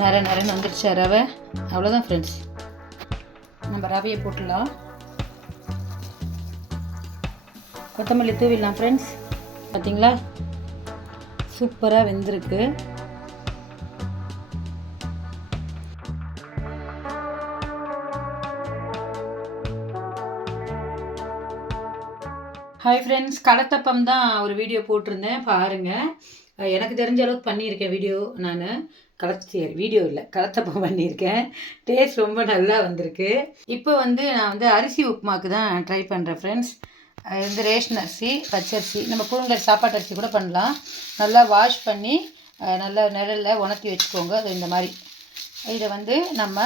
நிறைய வந்துருச்சு ரவை. அவ்வளோதான் ஃப்ரெண்ட்ஸ். நம்ம ரவையை போட்டுடலாம். கொத்தமல்லி தூவிடலாம் ஃப்ரெண்ட்ஸ். பார்த்தீங்களா, சூப்பராக வெந்திருக்கு. ஹாய் ஃப்ரெண்ட்ஸ், கடத்தப்பம் தான் ஒரு வீடியோ போட்டிருந்தேன் பாருங்கள். எனக்கு தெரிஞ்ச அளவுக்கு பண்ணியிருக்கேன் வீடியோ. நான் வீடியோ இல்லை, கடத்தப்பம் பண்ணியிருக்கேன். டேஸ்ட் ரொம்ப நல்லா வந்திருக்கு. இப்போ நான் அரிசி உப்புமாக்கு தான் ட்ரை பண்ணுறேன் ஃப்ரெண்ட்ஸ். இந்த ரேஷன் அரிசி, பச்சரிசி, நம்ம புழுங்கல் சாப்பாட்டு அரிசி கூட பண்ணலாம். நல்லா வாஷ் பண்ணி நல்லா நிழலில் உணர்த்தி வச்சுக்கோங்க. அது இந்த மாதிரி இதை நம்ம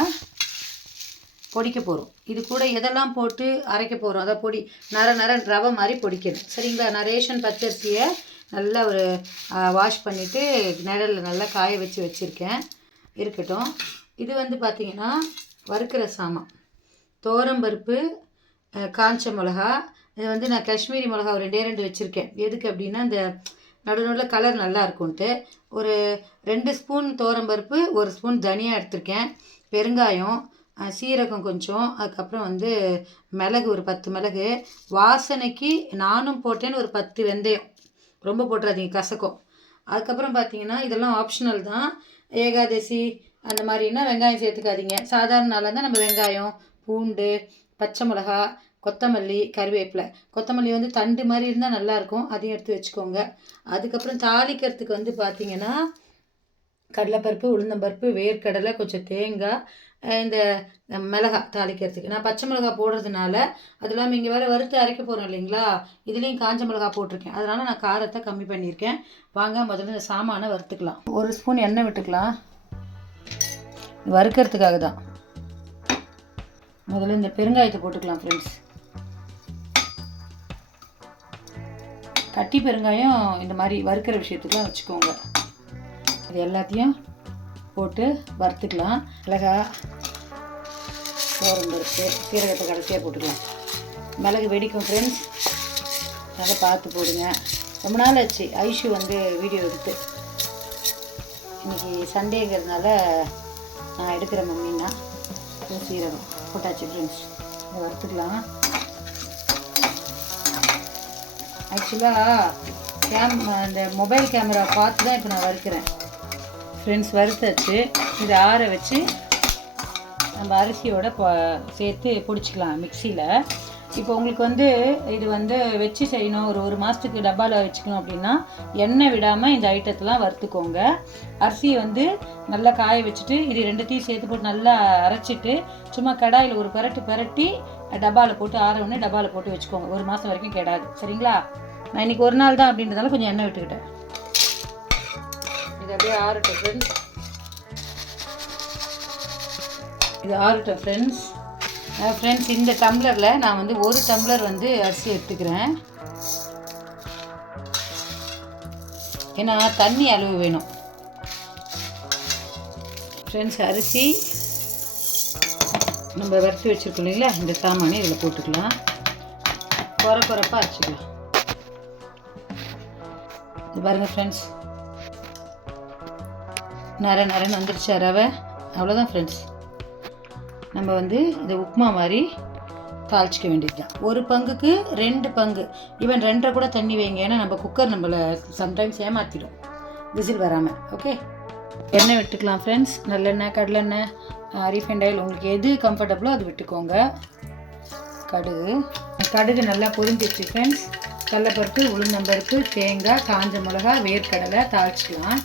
பொடிக்க போகிறோம். இது கூட எதெல்லாம் போட்டு அரைக்க போகிறோம், அதை பொடி நர ரவை மாதிரி பொடிக்கணும். சரிங்களா? நான் ரேஷன் பச்சரிசியை நல்லா ஒரு வாஷ் பண்ணிவிட்டு நிழலில் நல்லா காய வச்சுருக்கேன். இருக்கட்டும். இது பார்த்திங்கன்னா வறுக்கிற சாமான், துவரம்பருப்பு, காஞ்ச மிளகா. இது நான் காஷ்மீரி மிளகா ஒரு 2 வச்சுருக்கேன். எதுக்கு அப்படின்னா இந்த நடுநடுவில் கலர் நல்லா இருக்கும்ன்ட்டு. ஒரு 2 ஸ்பூன் துவரம்பருப்பு, 1 ஸ்பூன் தனியா எடுத்திருக்கேன். பெருங்காயம், சீரகம் கொஞ்சம், அதுக்கப்புறம் மிளகு ஒரு 10 மிளகு, வாசனைக்கு நானும் போட்டேன்னு ஒரு 10 வெந்தயம். ரொம்ப போட்டுறாதீங்க, கசக்கும். அதுக்கப்புறம் பார்த்தீங்கன்னா இதெல்லாம் ஆப்ஷனல் தான். ஏகாதசி அந்த மாதிரின்னா வெங்காயம் சேர்த்துக்காதீங்க. சாதாரண நாளாக இருந்தால் நம்ம வெங்காயம், பூண்டு, பச்சை மிளகா, கொத்தமல்லி, கருவேப்பிலை. கொத்தமல்லி தண்டு மாதிரி இருந்தால் நல்லாயிருக்கும், அதையும் எடுத்து வச்சுக்கோங்க. அதுக்கப்புறம் தாளிக்கிறதுக்கு பார்த்திங்கன்னா கடலைப்பருப்பு, உளுந்தம்பருப்பு, வேர்க்கடலை, கொஞ்சம் தேங்காய், இந்த மிளகா தாளிக்கிறதுக்கு. நான் பச்சை மிளகா போடுறதுனால அது இல்லாமல் இங்கே வேறு வறுத்து அரைக்க போகிறோம் இல்லைங்களா, இதுலேயும் காஞ்ச மிளகா போட்டிருக்கேன். அதனால் நான் காரத்தை கம்மி பண்ணியிருக்கேன். வாங்க முதல்ல இந்த சாமானை வறுத்துக்கலாம். 1 ஸ்பூன் எண்ணெய் விட்டுக்கலாம், வறுக்கிறதுக்காக தான். முதல்ல இந்த பெருங்காயத்தை போட்டுக்கலாம் ஃப்ரெண்ட்ஸ். கட்டி பெருங்காயம் இந்த மாதிரி வறுக்கிற விஷயத்துக்குலாம் வச்சுக்கோங்க. இது எல்லாத்தையும் போட்டு வறுத்துக்கலாம். மிளகா, துவரம்பருப்பு, சீரகத்தை கடைசியாக போட்டுக்கலாம். மிளகு வெடிக்கும் ஃப்ரெண்ட்ஸ், நல்லா பார்த்து போடுங்க. ரொம்ப நாள் ஆச்சு ஐஷு வீடியோ எடுத்து. இன்றைக்கி சண்டேங்கிறதுனால நான் எடுக்கிறேன் மம்மின்னா. சீரகம் போட்டாச்சு ஃப்ரெண்ட்ஸ். இதை வறுத்துக்கலாம். ஆக்சுவலாக இந்த மொபைல் கேமரா பார்த்து தான் இப்போ நான் வறுக்கிறேன் ஃப்ரெண்ட்ஸ். வறுத்தாச்சு. இதை ஆற வச்சு நம்ம அரிசியோட சேர்த்து பொடிச்சிக்கலாம் மிக்சியில். இப்போ உங்களுக்கு இது வச்சு செய்யணும், ஒரு மாதத்துக்கு டப்பாவில் வச்சுக்கணும் அப்படின்னா எண்ணெய் விடாமல் இந்த ஐட்டத்தெலாம் வறுத்துக்கோங்க. அரிசியை நல்லா காய வச்சுட்டு இது 2த்தையும் சேர்த்து போட்டு நல்லா அரைச்சிட்டு சும்மா கடாயில் ஒரு பரட்டி டப்பாவில் போட்டு ஆறவுடனே டப்பாவில் போட்டு வச்சுக்கோங்க. 1 மாதம் வரைக்கும் கெடாது. சரிங்களா? நான் இன்றைக்கி ஒரு நாள் தான் அப்படின்றதால கொஞ்சம் எண்ணெய் விட்டுக்கிட்டேன். இது அப்படியே ஆறட்டும் ஃப்ரெண்ட்ஸ். இது ஆறட்டும் ஃப்ரெண்ட்ஸ். ஃப்ரெண்ட்ஸ், இந்த டம்ளரில் நான் 1 டம்ளர் அரிசி எடுத்துக்கிறேன். ஏன்னா தண்ணி அளவு வேணும் ஃப்ரெண்ட்ஸ். அரிசி நம்ம வறுத்து வச்சுருக்கோம் இல்லைங்களா, இந்த சாமானை இதில் போட்டுக்கலாம். குறைப்பாக அரைச்சிக்கலாம். இது பாருங்கள் ஃப்ரெண்ட்ஸ், நிறைய வந்துருச்சு ரவை. அவ்வளோதான் ஃப்ரெண்ட்ஸ். நம்ம இதை உப்புமா மாதிரி தாளிச்சிக்க வேண்டியது தான். 1 பங்குக்கு 2 பங்கு, ஈவன் 2.5 கூட தண்ணி வைங்க. ஏன்னா நம்ம குக்கர் நம்மளை சம்டைம்ஸ் ஏமாற்றிடும் விசில் வராமல். ஓகே, எண்ணெய் விட்டுக்கலாம் ஃப்ரெண்ட்ஸ். நல்லெண்ணெய், கடலெண்ணெய், ரீஃபைண்ட் ஆயில், உங்களுக்கு எது கம்ஃபர்டபுளோ அது விட்டுக்கோங்க. கடுகு நல்லா பொரிஞ்சிச்சு ஃப்ரெண்ட்ஸ். கடலைப்பருப்பு, உளுந்தம்பருப்பு, தேங்காய், காஞ்ச மிளகா, வேர்க்கடலை தாளிச்சிக்கலாம்.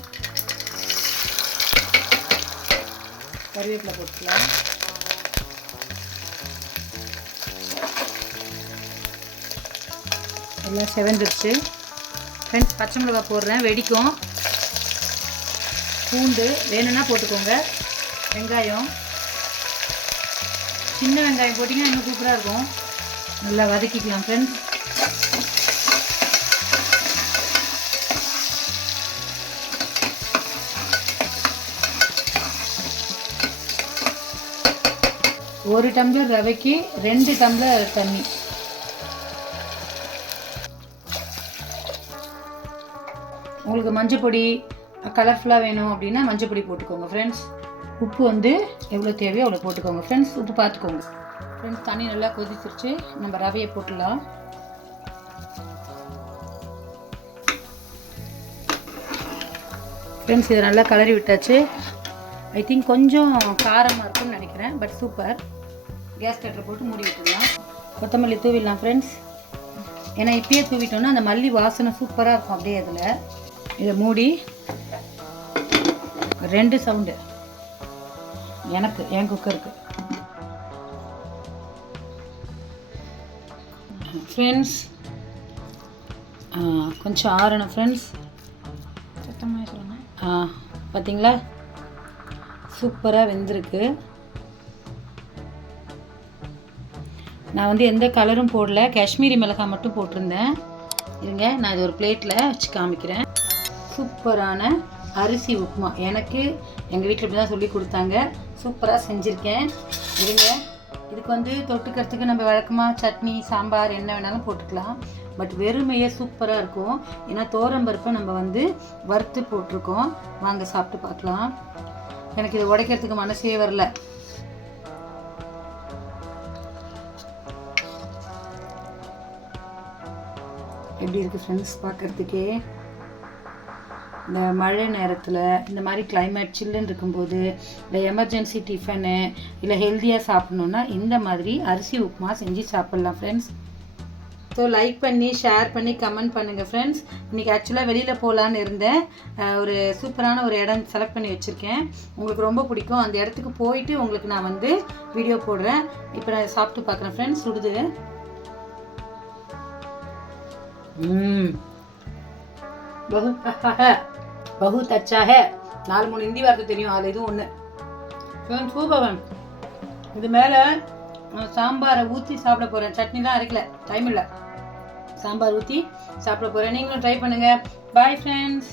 கருவேப்பிலை போட்டுக்கலாம். எல்லாம் செவந்துருச்சு ஃப்ரெண்ட்ஸ். பச்சை மிளகா போடுறேன், வெடிக்கும். பூண்டு வேணும்னா போட்டுக்கோங்க. வெங்காயம், சின்ன வெங்காயம் போட்டிங்கன்னா இன்னும் சூப்பராக இருக்கும். நல்லா வதக்கிக்கலாம் ஃப்ரெண்ட்ஸ். ஒரு டம்ளர் ரவைக்கு 2 டம்ளர் தண்ணி. உங்களுக்கு மஞ்சள் பொடி கலர்ஃபுல்லாக வேணும் அப்படின்னா மஞ்சள் பொடி போட்டுக்கோங்க ஃப்ரெண்ட்ஸ். உப்பு வந்து எவ்வளோ தேவையோ அவ்வளோ போட்டுக்கோங்க ஃப்ரெண்ட்ஸ். உப்பு பார்த்துக்கோங்க ஃப்ரெண்ட்ஸ். தண்ணி நல்லா கொதிச்சிருச்சு, நம்ம ரவையை போட்டுடலாம். ஃப்ரெண்ட்ஸ் இதை நல்லா கலரி விட்டாச்சு. ஐ திங்க் கொஞ்சம் காரமாக இருக்கும்னு நினைக்கிறேன், பட் சூப்பர். கேஸ் கட்டரை போட்டு மூடி விட்டுடலாம். கொத்தமல்லி தூவிடலாம் ஃப்ரெண்ட்ஸ். ஏன்னா இப்பயே தூவிட்டோன்னா அந்த மல்லி வாசனை சூப்பராக இருக்கும் அப்படியே. அதில் இதை மூடி 2 சவுண்டு எனக்கு என் குக்கருக்கு. ஃப்ரெண்ட்ஸ் கொஞ்சம் ஆறணும் ஃப்ரெண்ட்ஸ். சுத்தமாக சொல்லுங்கள். பார்த்தீங்களா சூப்பராக வெந்திருக்கு. நான் வந்து எந்த கலரும் போடல, காஷ்மீரி மிளகாய் மட்டும் போட்டிருந்தேன். இருங்க நான் இது ஒரு பிளேட்டில் வச்சு காமிக்கிறேன். சூப்பரான அரிசி உப்புமா எனக்கு எங்கள் வீட்டில் இப்படி தான் சொல்லி கொடுத்தாங்க. சூப்பராக செஞ்சுருக்கேன். இருங்க இதுக்கு வந்து தொட்டுக்கிறதுக்கு நம்ம வழக்கமாக சட்னி சாம்பார் என்ன வேணாலும் போட்டுக்கலாம். பட் வெறுமையே சூப்பராக இருக்கும். ஏன்னா தோரம்பருப்பை நம்ம வந்து வறுத்து போட்டிருக்கோம். வாங்க சாப்பிட்டு பார்க்கலாம். எனக்கு இதை உடைக்கிறதுக்கு மனசே வரல. எப்படி இருக்குது ஃப்ரெண்ட்ஸ் பார்க்குறதுக்கே. இந்த மழை நேரத்தில் இந்த மாதிரி கிளைமேட் சில்லுன்னு இருக்கும்போது, இல்லை எமர்ஜென்சி டிஃபனு, இல்லை ஹெல்த்தியாக சாப்பிட்ணுன்னா இந்த மாதிரி அரிசி உப்புமா செஞ்சு சாப்பிட்லாம் ஃப்ரெண்ட்ஸ். ஸோ லைக் பண்ணி ஷேர் பண்ணி கமெண்ட் பண்ணுங்கள் ஃப்ரெண்ட்ஸ். இன்றைக்கி ஆக்சுவலாக வெளியில் போகலான்னு இருந்தேன். ஒரு சூப்பரான ஒரு இடம் செலக்ட் பண்ணி வச்சுருக்கேன். உங்களுக்கு ரொம்ப பிடிக்கும். அந்த இடத்துக்கு போயிட்டு உங்களுக்கு நான் வந்து வீடியோ போடுறேன். இப்போ நான் சாப்பிட்டு பார்க்குறேன் ஃப்ரெண்ட்ஸ். சுடுது. बहुत अच्छा है. 4-3 हिंदी वार्த்தை தெரியும், அது இது ஒன்று சூப்பர். இது மேலே சாம்பாரை ஊற்றி சாப்பிட போகிறேன். சட்னிலாம் அரைக்கல, டைம் இல்லை. சாம்பார் ஊற்றி சாப்பிட போகிறேன். நீங்களும் ட்ரை பண்ணுங்கள். Bye friends.